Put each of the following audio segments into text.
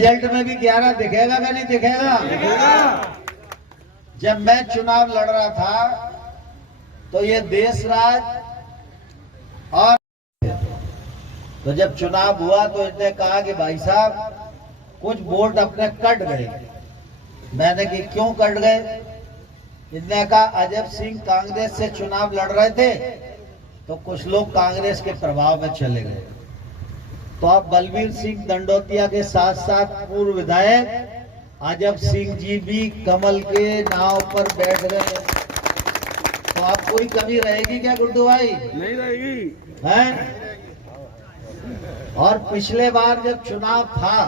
Result में भी 11 दिखेगा कि नहीं दिखेगा? जब मैं चुनाव लड़ रहा था तो ये देश राज और तो जब चुनाव हुआ तो इसने कहा कि भाई साहब कुछ वोट अपने कट गए। मैंने कि क्यों कट गए? इसने कहा अजब सिंह कांग्रेस से चुनाव लड़ रहे थे तो कुछ लोग कांग्रेस के प्रभाव में चले गए। तो अब बलबीर सिंह दंडोतिया के साथ साथ पूर्व विधायक अजब सिंह जी भी कमल के नाव पर बैठ गए। तो अब कोई कमी रहेगी क्या गुड्डू भाई? नहीं रहेगी हैं? और पिछले बार जब चुनाव था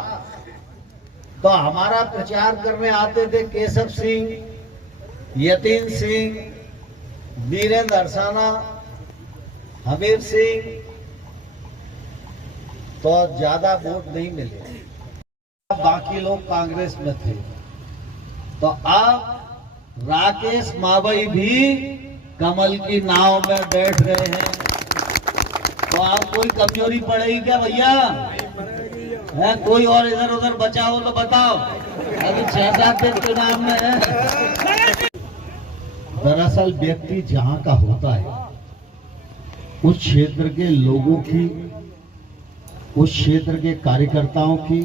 तो हमारा प्रचार करने आते थे केशव सिंह, यतीन सिंह, वीरेंद्र अरसाना, हमीर सिंह, तो ज्यादा वोट नहीं मिले। बाकी लोग कांग्रेस में थे। तो अब राकेश मावई भी कमल की नाव में बैठ गए हैं। तो आप कोई कमजोरी पड़ेगी क्या भैया? है कोई और इधर उधर बचा हो तो बताओ। अभी 6-7 दिन चुनाव में है। दरअसल व्यक्ति जहां का होता है उस क्षेत्र के लोगों की, उस क्षेत्र के कार्यकर्ताओं की,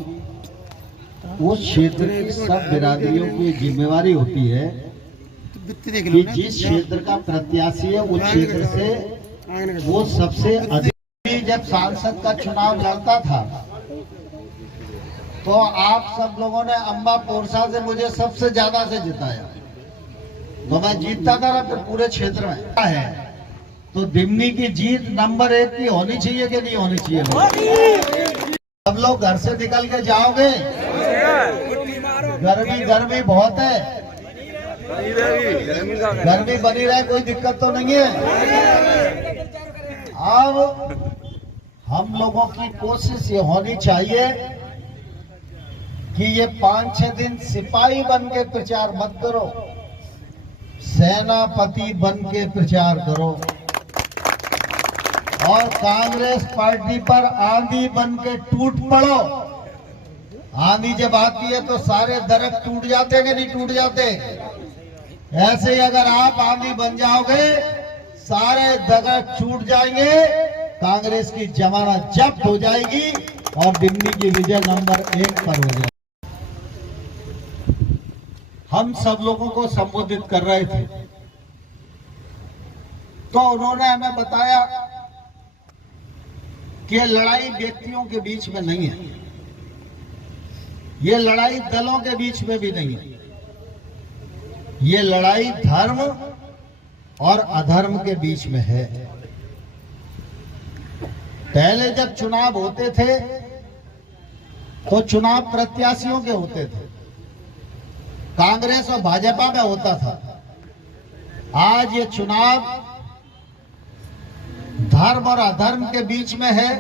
उस क्षेत्र की सब बिरादरियों की जिम्मेवारी होती है कि जिस क्षेत्र का प्रत्याशी है उस क्षेत्र से वो सबसे अधिक। जब सांसद का चुनाव लड़ता था तो आप सब लोगों ने अम्बा पोरसा से मुझे सबसे ज्यादा से जिताया। तो मैं जीतता था ना फिर पूरे क्षेत्र में है। तो दिमनी की जीत नंबर 1 की होनी चाहिए कि नहीं होनी चाहिए? सब लोग घर से निकल के जाओगे? गर्मी बहुत है। गर्मी बनी रहे, कोई दिक्कत तो नहीं है। अब हम लोगों की कोशिश ये होनी चाहिए कि ये 5-6 दिन सिपाही बन के प्रचार मत करो, सेनापति बन के प्रचार करो। और कांग्रेस पार्टी पर आंधी बन के टूट पड़ो। आंधी जब आती है तो सारे दरख्त टूट जाते हैं कि नहीं टूट जाते? ऐसे ही अगर आप आंधी बन जाओगे सारे दरख्त छूट जाएंगे, कांग्रेस की जमानत जब्त हो जाएगी और दिल्ली की विजय नंबर 1 पर हो जाएगी। हम सब लोगों को संबोधित कर रहे थे तो उन्होंने हमें बताया कि ये लड़ाई व्यक्तियों के बीच में नहीं है, ये लड़ाई दलों के बीच में भी नहीं है, ये लड़ाई धर्म और अधर्म के बीच में है। पहले जब चुनाव होते थे तो चुनाव प्रत्याशियों के होते थे, कांग्रेस और भाजपा का होता था। आज ये चुनाव धर्म और अधर्म के बीच में है।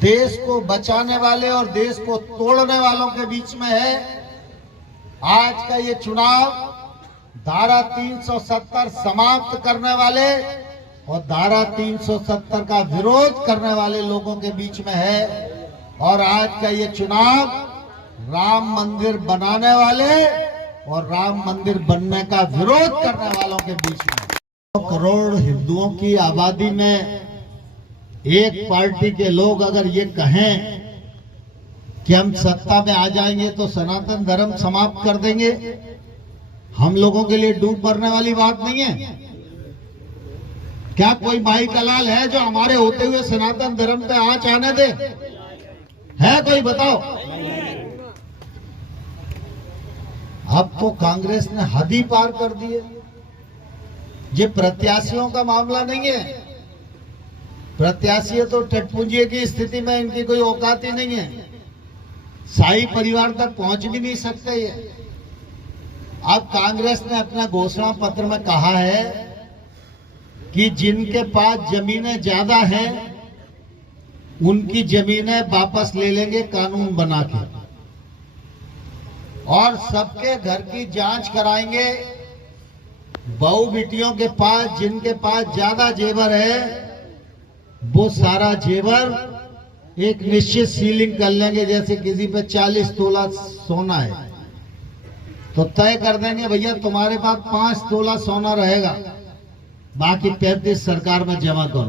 देश को बचाने वाले और देश को तोड़ने वालों के बीच में है। आज का ये चुनाव धारा 370 समाप्त करने वाले और धारा 370 का विरोध करने वाले लोगों के बीच में है। और आज का ये चुनाव राम मंदिर बनाने वाले और राम मंदिर बनने का विरोध करने वालों के बीच में। 2 करोड़ हिंदुओं की आबादी में एक पार्टी के लोग अगर ये कहें कि हम सत्ता में आ जाएंगे तो सनातन धर्म समाप्त कर देंगे, हम लोगों के लिए डूब मरने वाली बात नहीं है। क्या कोई भाई का लाल है जो हमारे होते हुए सनातन धर्म पे आंच आने दे? है कोई? बताओ। अब तो कांग्रेस ने हद ही पार कर दी है। ये प्रत्याशियों का मामला नहीं है। प्रत्याशी तो टटपुंजिए की स्थिति में इनकी कोई औकात ही नहीं है, शाही परिवार तक पहुंच भी नहीं सकते ये। अब कांग्रेस ने अपना घोषणा पत्र में कहा है कि जिनके पास जमीनें ज्यादा हैं उनकी जमीनें वापस ले लेंगे कानून बना के, और सबके घर की जांच कराएंगे। बहू बेटियों के पास जिनके पास ज्यादा जेवर है वो सारा जेवर एक निश्चित सीलिंग कर लेंगे। जैसे किसी पे 40 तोला सोना है तो तय कर देंगे भैया तुम्हारे पास 5 तोला सोना रहेगा, बाकी 35 सरकार में जमा करो।